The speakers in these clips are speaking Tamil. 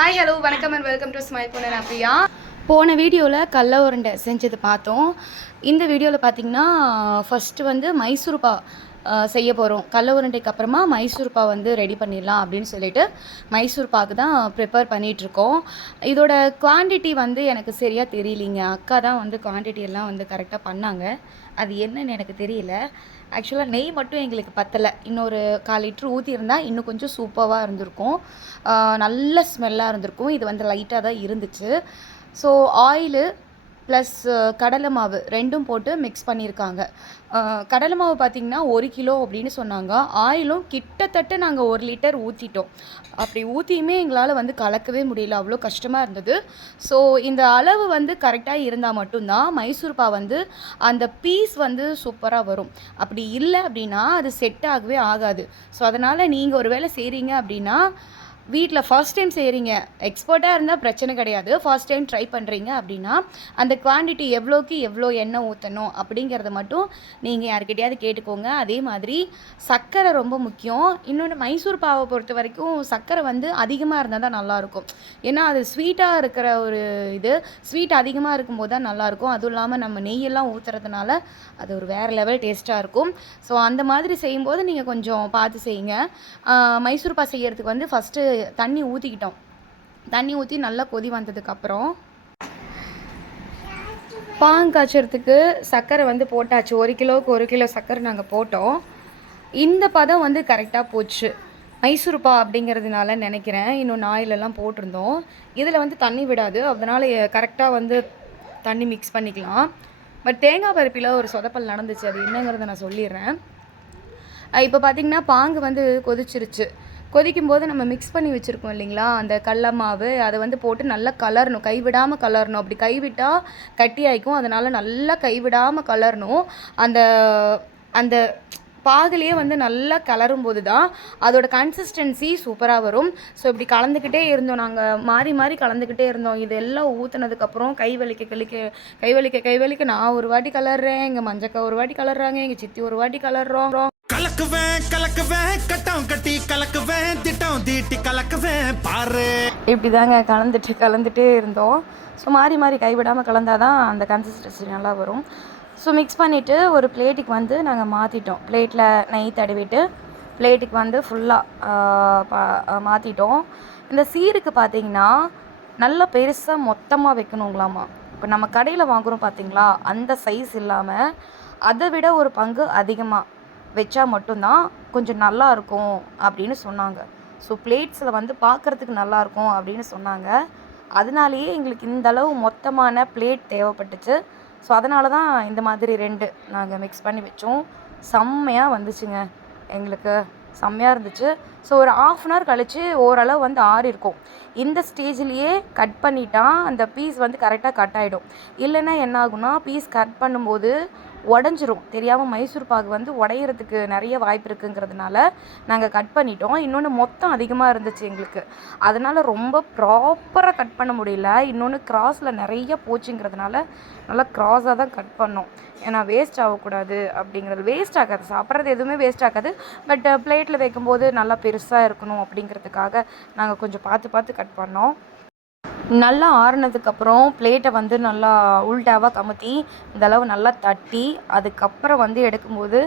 ஹாய் ஹலோ வணக்கம் அண்ட் வெல்கம் டு ஸ்மைல் பொண்ணு நான் பிரியா போன வீடியோவில் கடல உருண்டை செஞ்சது பார்த்தோம். இந்த வீடியோவில் பார்த்தீங்கன்னா ஃபஸ்ட்டு வந்து மைசூர்பா செய்ய போகிறோம் கடல உருண்டைக்கு அப்புறமா மைசூர்பா வந்து ரெடி பண்ணிடலாம் அப்படின்னு சொல்லிட்டு மைசூர்பாக்கு தான் ப்ரிப்பேர் பண்ணிகிட்ருக்கோம் இதோட குவான்டிட்டி வந்து எனக்கு சரியாக தெரியலிங்க. அக்கா தான் வந்து குவான்டிட்டி எல்லாம் வந்து கரெக்டாக பண்ணாங்க. அது என்னன்னு எனக்கு தெரியல. ஆக்சுவலாக நெய் மட்டும் எங்களுக்கு பத்தலை. இன்னொரு கால் லிட்ரு ஊற்றியிருந்தால் இன்னும் கொஞ்சம் சூப்பராக இருந்திருக்கும். நல்ல ஸ்மெல்லாக இருந்திருக்கும். இது வந்து லைட்டாக தான் இருந்துச்சு. ஸோ ஆயிலு ப்ளஸ் கடலை மாவு ரெண்டும் போட்டு மிக்ஸ் பண்ணியிருக்காங்க. கடலை மாவு பார்த்திங்கன்னா ஒரு கிலோ அப்படின்னு சொன்னாங்க. ஆயிலும் கிட்டத்தட்ட நாங்கள் ஒரு லிட்டர் ஊற்றிட்டோம் அப்படி ஊற்றியுமே எங்களால் வந்து கலக்கவே முடியல. அவ்வளோ கஷ்டமாக இருந்தது. ஸோ இந்த அளவு வந்து கரெக்டாக இருந்தால் மட்டும்தான் மைசூர்பா வந்து அந்த பீஸ் வந்து சூப்பராக வரும். அப்படி இல்லை அப்படின்னா அது செட் ஆகவே ஆகாது. ஸோ அதனால் நீங்கள் ஒரு வேளை செய்கிறீங்க அப்படின்னா வீட்டில் ஃபர்ஸ்ட் டைம் செய்கிறீங்க எக்ஸ்பர்ட்டாக இருந்தால் பிரச்சனை கிடையாது. ஃபர்ஸ்ட் டைம் ட்ரை பண்ணுறீங்க அப்படின்னா அந்த குவான்டிட்டி எவ்வளோக்கு எவ்வளோ எண்ணெய் ஊற்றணும் அப்படிங்கிறத மட்டும் நீங்கள் யார்கிட்டையாவது கேட்டுக்கோங்க. அதே மாதிரி சர்க்கரை ரொம்ப முக்கியம். இன்னொன்று மைசூர் பாவை பொறுத்த வரைக்கும் சர்க்கரை வந்து அதிகமாக இருந்தால் தான் நல்லாயிருக்கும். ஏன்னா அது ஸ்வீட்டாக இருக்கிற ஒரு இது. ஸ்வீட் அதிகமாக இருக்கும்போது தான் நல்லாயிருக்கும். அதுவும் இல்லாமல் நம்ம நெய்யெல்லாம் ஊற்றுறதுனால அது ஒரு வேறு லெவல் டேஸ்ட்டாக இருக்கும். ஸோ அந்த மாதிரி செய்யும்போது நீங்கள் கொஞ்சம் பார்த்து செய்யுங்க. மைசூர் பா செய்யறதுக்கு வந்து ஃபஸ்ட்டு தண்ணி ஊற்றிக்கிட்டோம் தண்ணி ஊற்றி நல்லா கொதி வந்ததுக்கப்புறம் பாங் காய்ச்சறதுக்கு சர்க்கரை வந்து போட்டாச்சு. ஒரு கிலோவுக்கு ஒரு கிலோ சர்க்கரை நாங்கள் போட்டோம். இந்த பதம் வந்து கரெக்டாக போச்சு. மைசூர்பா அப்படிங்கிறதுனால நினைக்கிறேன். இன்னும் நாயிலெல்லாம் போட்டிருந்தோம். இதில் வந்து தண்ணி விடாது. அதனால் கரெக்டாக வந்து தண்ணி மிக்ஸ் பண்ணிக்கலாம். பட் தேங்காய் பருப்பில் ஒரு சொதப்பல் நடந்துச்சு. அது என்னங்கிறத நான் சொல்லிடுறேன். இப்போ பார்த்தீங்கன்னா பாங்கு வந்து கொதிச்சிருச்சு. கொதிக்கும் போது நம்ம மிக்ஸ் பண்ணி வச்சுருக்கோம் இல்லைங்களா? அந்த கடல மாவு அதை வந்து போட்டு நல்லா கலரணும். கைவிடாமல் கலரணும். அப்படி கைவிட்டால் கட்டி ஆயிக்கும். அதனால் நல்லா கைவிடாமல் கலரணும். அந்த அந்த பாகுலேயே வந்து நல்லா கலரும் போது தான் அதோட கன்சிஸ்டன்சி சூப்பராக வரும். ஸோ இப்படி கலந்துக்கிட்டே இருந்தோம். நாங்கள் மாறி மாறி கலந்துக்கிட்டே இருந்தோம். இது எல்லாம் ஊற்றுனதுக்கப்புறம் கை வலிக்க கலிக்க கை வலிக்க கை வலிக்க நான் ஒரு வாட்டி கலர்றேன். எங்கள் மஞ்சக்கா ஒரு வாட்டி கலர்றாங்க. எங்கள் சித்தி ஒரு வாட்டி கலர்றோம். கலக்குவேன் கலக்குவேன் கட்டம் கட்டி கலக்குவேன் திட்டம் தீட்டி கலக்குவேன் பாரு. இப்படி தாங்க கலந்துட்டு கலந்துட்டே இருந்தோம். ஸோ மாறி மாறி கைவிடாமல் கலந்தால் தான் அந்த கன்சிஸ்டன்சி நல்லா வரும். ஸோ மிக்ஸ் பண்ணிவிட்டு ஒரு பிளேட்டுக்கு வந்து நாங்கள் மாற்றிட்டோம் பிளேட்டில் நெய் தடவிட்டு பிளேட்டுக்கு வந்து ஃபுல்லாக மாற்றிட்டோம் இந்த சீருக்கு பார்த்தீங்கன்னா நல்லா பெருசாக மொத்தமாக வைக்கணுங்களாமா. இப்போ நம்ம கடையில் வாங்குகிறோம் பார்த்தீங்களா அந்த சைஸ் இல்லாமல் அதை விட ஒரு பங்கு அதிகமாக வச்சா மட்டும்தான் கொஞ்சம் நல்லா இருக்கும் அப்படின்னு சொன்னாங்க. ஸோ பிளேட்ஸில் வந்து பார்க்குறதுக்கு நல்லாயிருக்கும் அப்படின்னு சொன்னாங்க. அதனாலேயே எங்களுக்கு இந்த அளவு மொத்தமான பிளேட் தேவைப்பட்டுச்சு. ஸோ அதனால தான் இந்த மாதிரி ரெண்டு நாங்கள் மிக்ஸ் பண்ணி வச்சோம். செம்மையாக வந்துச்சுங்க. எங்களுக்கு செம்மையாக இருந்துச்சு. ஸோ ஒரு ஆஃப் அன் ஹவர் கழித்து ஓரளவு வந்து ஆறியிருக்கும் இந்த ஸ்டேஜ்லேயே கட் பண்ணிட்டா அந்த பீஸ் வந்து கரெக்டாக கட் ஆகிடும் இல்லைன்னா என்ன ஆகும்னா பீஸ் கட் பண்ணும்போது உடஞ்சிரும். தெரியாமல் மைசூர் பாகு வந்து உடையிறதுக்கு நிறைய வாய்ப்பு இருக்குங்கிறதுனால நாங்கள் கட் பண்ணிட்டோம். இன்னொன்று மொத்தம் அதிகமாக இருந்துச்சு எங்களுக்கு. அதனால் ரொம்ப ப்ராப்பராக கட் பண்ண முடியல. இன்னொன்று கிராஸில் நிறைய போச்சுங்கிறதுனால நல்லா க்ராஸாக தான் கட் பண்ணோம். ஏன்னா வேஸ்ட் ஆகக்கூடாது அப்படிங்கிறது. வேஸ்ட் ஆகாது. சாப்பிட்றது எதுவுமே வேஸ்ட் ஆகாது. பட் பிளேட்டில் வைக்கும்போது நல்லா பெருசாக இருக்கணும் அப்படிங்கிறதுக்காக நாங்கள் கொஞ்சம் பார்த்து பார்த்து கட் பண்ணோம். நல்லா ஆறுனதுக்கப்புறம் பிளேட்டை வந்து நல்லா உள்டாவாக கமுத்தி இந்த அளவு நல்லா தட்டி அதுக்கப்புறம் வந்து எடுக்கும்போது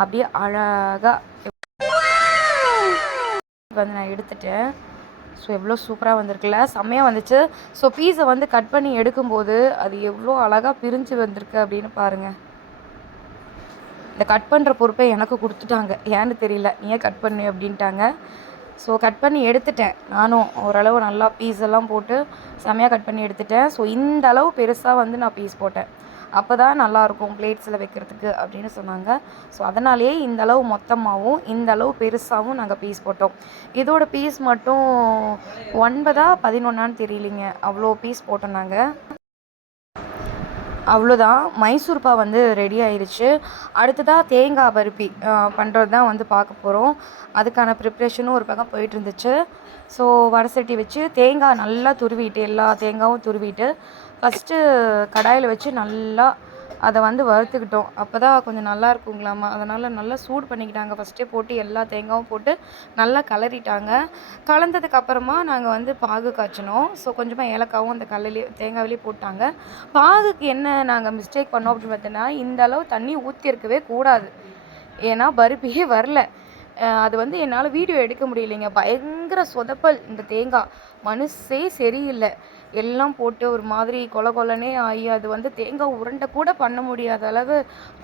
அப்படியே அழகாக வந்து நான் எடுத்துட்டேன். ஸோ எவ்வளோ சூப்பராக வந்திருக்குல்ல? செம்மையாக வந்துச்சு. ஸோ பீஸை வந்து கட் பண்ணி எடுக்கும்போது அது எவ்வளோ அழகாக பிரிஞ்சு வந்திருக்கு அப்படின்னு பாருங்கள் இந்த கட் பண்ணுற பொறுப்பை எனக்கு கொடுத்துட்டாங்க. ஏன்னு தெரியல. நீயே கட் பண்ணு அப்படின்ட்டாங்க. ஸோ கட் பண்ணி எடுத்துட்டேன். நானும் ஓரளவு நல்லா பீஸ் எல்லாம் போட்டு செமையாக கட் பண்ணி எடுத்துட்டேன். ஸோ இந்த அளவு பெருசாக வந்து நான் பீஸ் போட்டேன். அப்போ தான் நல்லாயிருக்கும் பிளேட்ஸில் வைக்கிறதுக்கு அப்படின்னு சொன்னாங்க. ஸோ அதனாலேயே இந்த அளவு மொத்தமாகவும் இந்த அளவு பெருசாகவும் நாங்கள் பீஸ் போட்டோம். இதோட பீஸ் மட்டும் ஒன்பதா பதினொன்னான்னு தெரியலிங்க. அவ்வளோ பீஸ் போட்டோம் நாங்கள் அவ்வளோதான். மைசூர்பா வந்து ரெடி ஆயிடுச்சு அடுத்ததாக தேங்காய் பருப்பி பண்ணுறது தான் வந்து பார்க்க போகிறோம் அதுக்கான ப்ரிப்ரேஷனும் ஒரு பக்கம் போயிட்டு இருந்துச்சு. ஸோ வடசட்டி வச்சு தேங்காய் நல்லா துருவிட்டு எல்லா தேங்காயும் துருவிட்டு ஃபஸ்ட்டு கடாயில் வச்சு நல்லா அதை வந்து வறுத்துக்கிட்டோம். அப்போ தான் கொஞ்சம் நல்லா இருக்குங்களாமா. அதனால் நல்லா சூடு பண்ணிக்கிட்டாங்க. ஃபஸ்ட்டே போட்டு எல்லா தேங்காயும் போட்டு நல்லா கலரிட்டாங்க. கலந்ததுக்கு அப்புறமா நாங்கள் வந்து பாகு காய்ச்சினோம். ஸோ கொஞ்சமாக ஏலக்காவும் அந்த கல்லிலே தேங்காவிலே போட்டாங்க. பாகுக்கு என்ன நாங்கள் மிஸ்டேக் பண்ணோம் அப்படின்னு பார்த்தோன்னா இந்த அளவு தண்ணி ஊற்றிருக்கவே கூடாது. ஏன்னா பருப்பியே வரல. அது வந்து என்னால் வீடியோ எடுக்க முடியலைங்க. பயங்கர சொதப்பல் இந்த தேங்காய். மனசே சரியில்லை. எல்லாம் போட்டு ஒரு மாதிரி கொல கொலனே ஆகி அது வந்து தேங்காய் உருண்டை கூட பண்ண முடியாத அளவு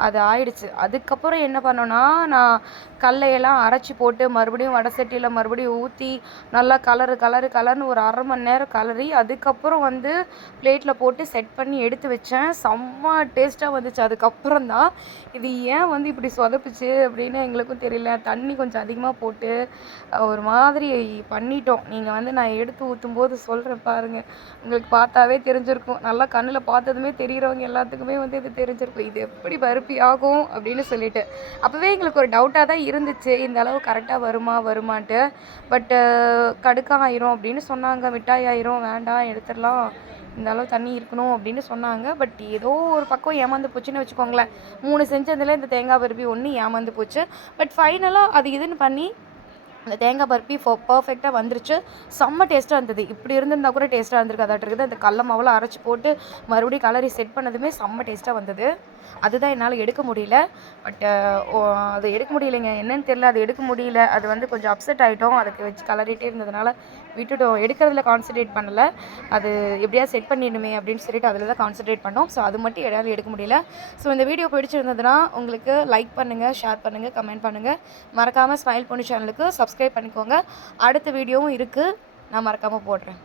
அது ஆயிடுச்சு. அதுக்கப்புறம் என்ன பண்ணோன்னா நான் கல்லையெல்லாம் அரைச்சி போட்டு மறுபடியும் வடை சட்டியில் மறுபடியும் ஊற்றி நல்லா கலரு கலரு கலர்னு ஒரு அரை மணி நேரம் கலரி அதுக்கப்புறம் வந்து பிளேட்டில் போட்டு செட் பண்ணி எடுத்து வச்சேன். செம்ம டேஸ்ட்டாக வந்துச்சு. அதுக்கப்புறம் தான் இது ஏன் வந்து இப்படி சொதப்புச்சு அப்படின்னு எங்களுக்கும் தெரியல. தண்ணி கொஞ்சம் அதிகமாக போட்டு ஒரு மாதிரி பண்ணிட்டோம். நீங்கள் வந்து நான் எடுத்து ஊற்றும் போது சொல்கிறேன் பாருங்கள் உங்களுக்கு பார்த்தாவே தெரிஞ்சிருக்கும். நல்லா கண்ணில் பார்த்ததுமே தெரிகிறவங்க எல்லாத்துக்குமே வந்து இது தெரிஞ்சிருக்கும். இது எப்படி பருப்பி ஆகும் அப்படின்னு சொல்லிட்டு. அப்போவே எங்களுக்கு ஒரு டவுட்டாக தான் இருந்துச்சு. இந்த அளவு கரெக்டாக வருமா வருமான்ட்டு. பட்டு கடுக்கா ஆயிரும் அப்படின்னு சொன்னாங்க. மிட்டாய் ஆயிரும். வேண்டாம் எடுத்துடலாம். இந்த அளவு தண்ணி இருக்கணும் அப்படின்னு சொன்னாங்க. பட் ஏதோ ஒரு பக்கம் ஏமாந்து போச்சுன்னு வச்சுக்கோங்களேன். மூணு செஞ்சதில் இந்த தேங்காய் பருப்பி ஒன்று ஏமாந்து போச்சு. பட் ஃபைனலாக அது இதுன்னு பண்ணி அந்த தேங்காய் பருப்பி ஃபோ பர்ஃபெக்டாக வந்துருச்சு. செம்ம டேஸ்ட்டாக இருந்தது. இப்படி இருந்திருந்தா கூட டேஸ்ட்டாக இருந்திருக்காதாட்டு இருக்குது. அந்த கடல மாவெல்லாம் அரைச்சி போட்டு மறுபடியும் கலரி செட் பண்ணதுமே செம்ம டேஸ்ட்டாக வந்தது. அதுதான் என்னால் எடுக்க முடியல. பட் அது எடுக்க முடியலைங்க. என்னன்னு தெரியல. அது எடுக்க முடியல. அது வந்து கொஞ்சம் அப்செட் ஆகிட்டோம் அதுக்கு வச்சு கலரிட்டே இருந்ததுனால விட்டுட்டோம் எடுக்கிறதுல கான்சன்ட்ரேட் பண்ணல. அது எப்படியா செட் பண்ணிடுமே அப்படின்னு சொல்லிட்டு அதில் தான் கான்சன்ட்ரேட் பண்ணோம். ஸோ அது மட்டும் எதாவது எடுக்க முடியல. ஸோ இந்த வீடியோ பிடிச்சிருந்ததுன்னா உங்களுக்கு லைக் பண்ணுங்கள் ஷேர் பண்ணுங்கள் கமெண்ட் பண்ணுங்கள் மறக்காமல் ஸ்மைல் பொண்ணு சேனலுக்கு சப்ஸ்கிரைப் பண்ணிக்கோங்க. அடுத்த வீடியோவும் இருக்குது நான் மறக்காமல் போடுறேன்.